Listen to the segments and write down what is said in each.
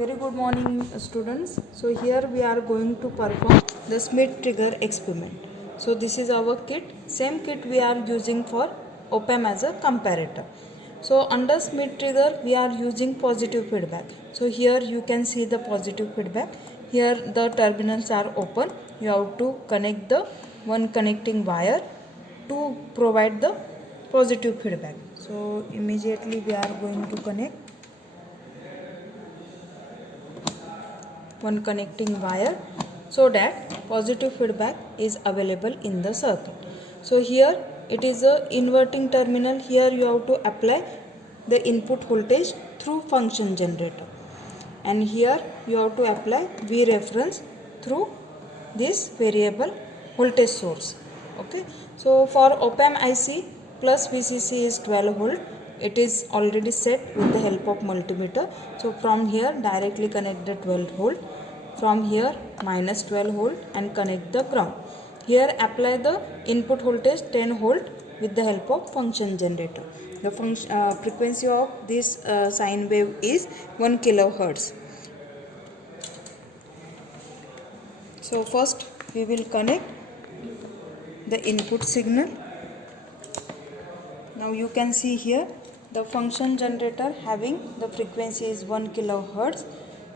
Very good morning, students. So here we are going to perform the Smith trigger experiment. So this is our kit. Same kit we are using for op-amp as a comparator. So under Smith trigger we are using positive feedback. So here you can see the positive feedback. Here the terminals are open. You have to connect the one connecting wire to provide the positive feedback. So immediately we are going to connect one connecting wire so that positive feedback is available in the circuit. So here it is a inverting terminal. Here you have to apply the input voltage through function generator, and here you have to apply V reference through this variable voltage source. Okay, so for op-amp IC plus VCC is 12 volt. It is already set with the help of multimeter. So from here directly connect the 12 volt, from here minus 12 volt and connect the ground. Here apply the input voltage 10 volt with the help of function generator. The frequency of this sine wave is 1 kilohertz. So first we will connect the input signal. Now you can see here the function generator having the frequency is 1 kilohertz.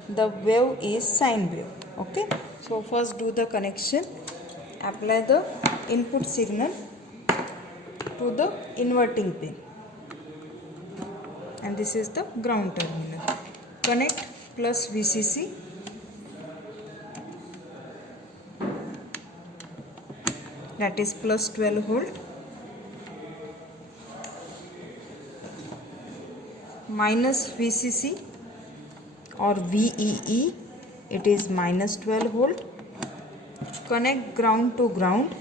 The wave is sine wave. Okay, so first do the connection. Apply the input signal to the inverting pin, and this is the ground terminal. Connect plus VCC, that is plus 12 volt, minus VCC or VEE, it is minus 12 volt. Connect ground to ground.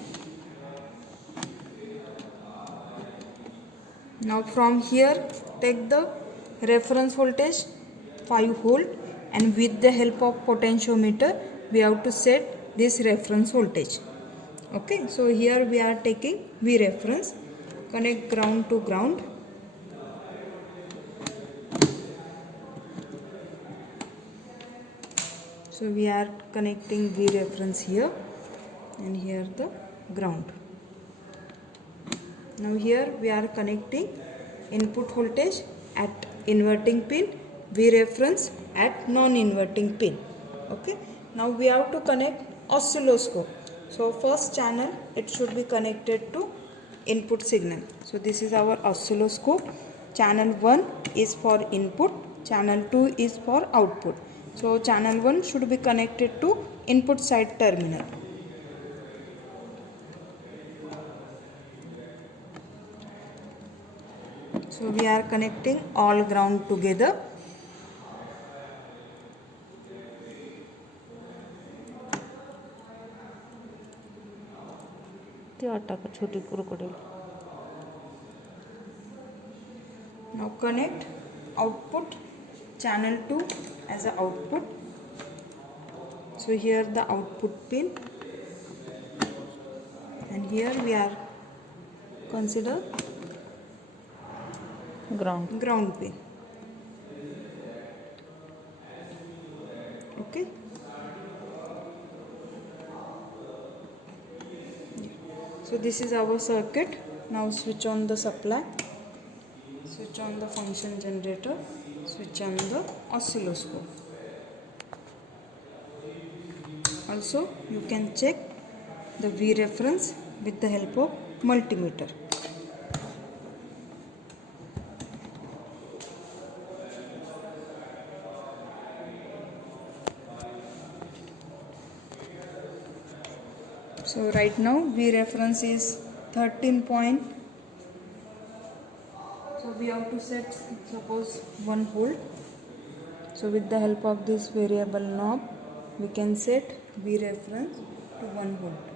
Now from here take the reference voltage 5 volt, and with the help of potentiometer we have to set this reference voltage. Okay, so here we are taking V reference. Connect ground to ground. So we are connecting V reference here, and here the ground. Now here we are connecting input voltage at inverting pin, V reference at non-inverting pin. Okay, now we have to connect oscilloscope. So first channel it should be connected to input signal. So this is our oscilloscope. Channel 1 is for input, channel 2 is for output. So channel 1 should be connected to input side terminal. So we are connecting all ground together. Now connect output channel 2 as a output. So here the output pin, and here we are consider ground pin. Okay, so this is our circuit. Now switch on the supply, switch on the function generator, switch on the oscilloscope. Also you can check the V reference with the help of multimeter. So right now V reference is 13 point. So we have to set suppose 1 volt. So with the help of this variable knob we can set V reference to 1 volt.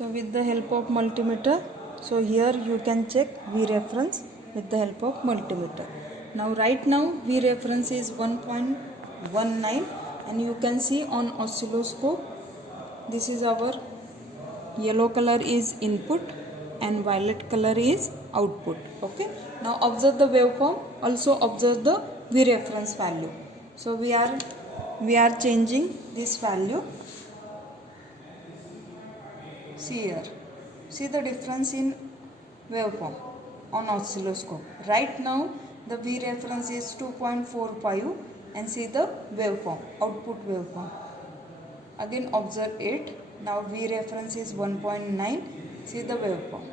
So with the help of multimeter, so here you can check V reference with the help of multimeter. Now right now V reference is 1.19 and you can see on oscilloscope this is our yellow color is input and violet color is output. Okay, now observe the waveform, also observe the V reference value. So we are changing this value. See here, see the difference in waveform on oscilloscope. Right now the V reference is 2.45 and see the waveform, output waveform. Again observe it. Now V reference is 1.9. See the waveform.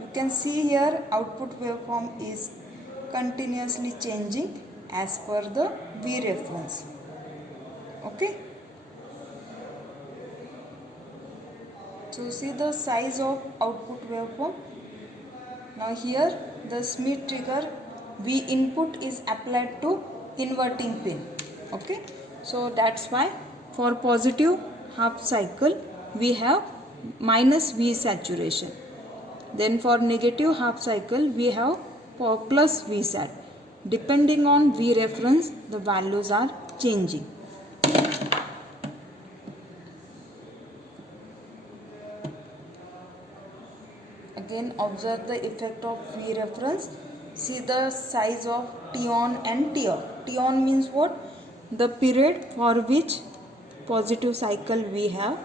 You can see here output waveform is continuously changing as per the V reference. Okay. So see the size of output waveform. Now here the Schmitt trigger V input is applied to inverting pin. Okay. So that's why for positive half cycle we have minus V saturation. Then for negative half cycle we have plus V sat. Depending on V reference the values are changing. Again observe the effect of V reference. See the size of T on and T off. T on means what? The period for which positive cycle we have,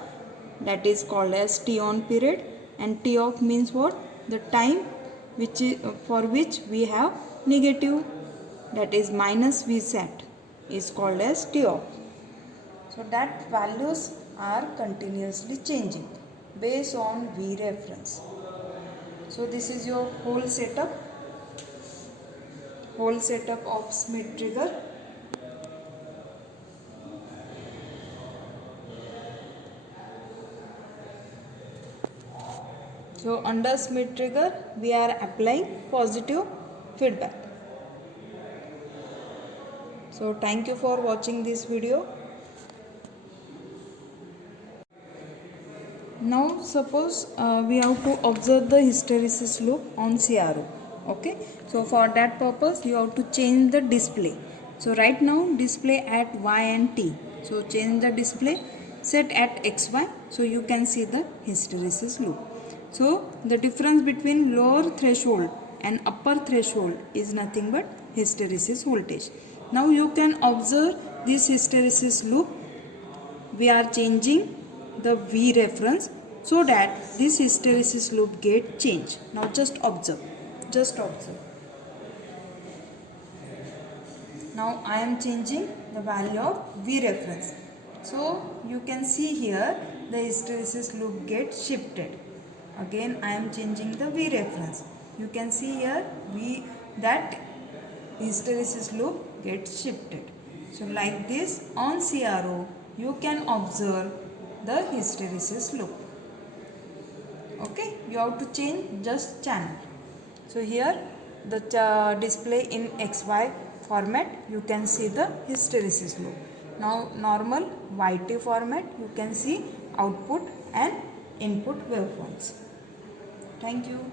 that is called as T on period, and T off means what? The time which is, for which we have negative, that is minus V sat, is called as T off. So that values are continuously changing based on V reference. So this is your whole setup of Schmitt trigger. So under Schmitt trigger we are applying positive feedback. So thank you for watching this video. Now suppose we have to observe the hysteresis loop on CRO. Okay, so for that purpose you have to change the display. So right now display at Y and T. So change the display, set at XY, so you can see the hysteresis loop. So the difference between lower threshold and upper threshold is nothing but hysteresis voltage. Now you can observe this hysteresis loop. We are changing the V reference so that this hysteresis loop get changed. Now just observe. Now I am changing the value of V reference. So you can see here the hysteresis loop get shifted. Again I am changing the V reference. You can see here that hysteresis loop gets shifted. So like this on CRO you can observe the hysteresis loop. Okay, you have to change just channel. So here the display in XY format you can see the hysteresis loop. Now normal YT format you can see output and input waveforms. Thank you.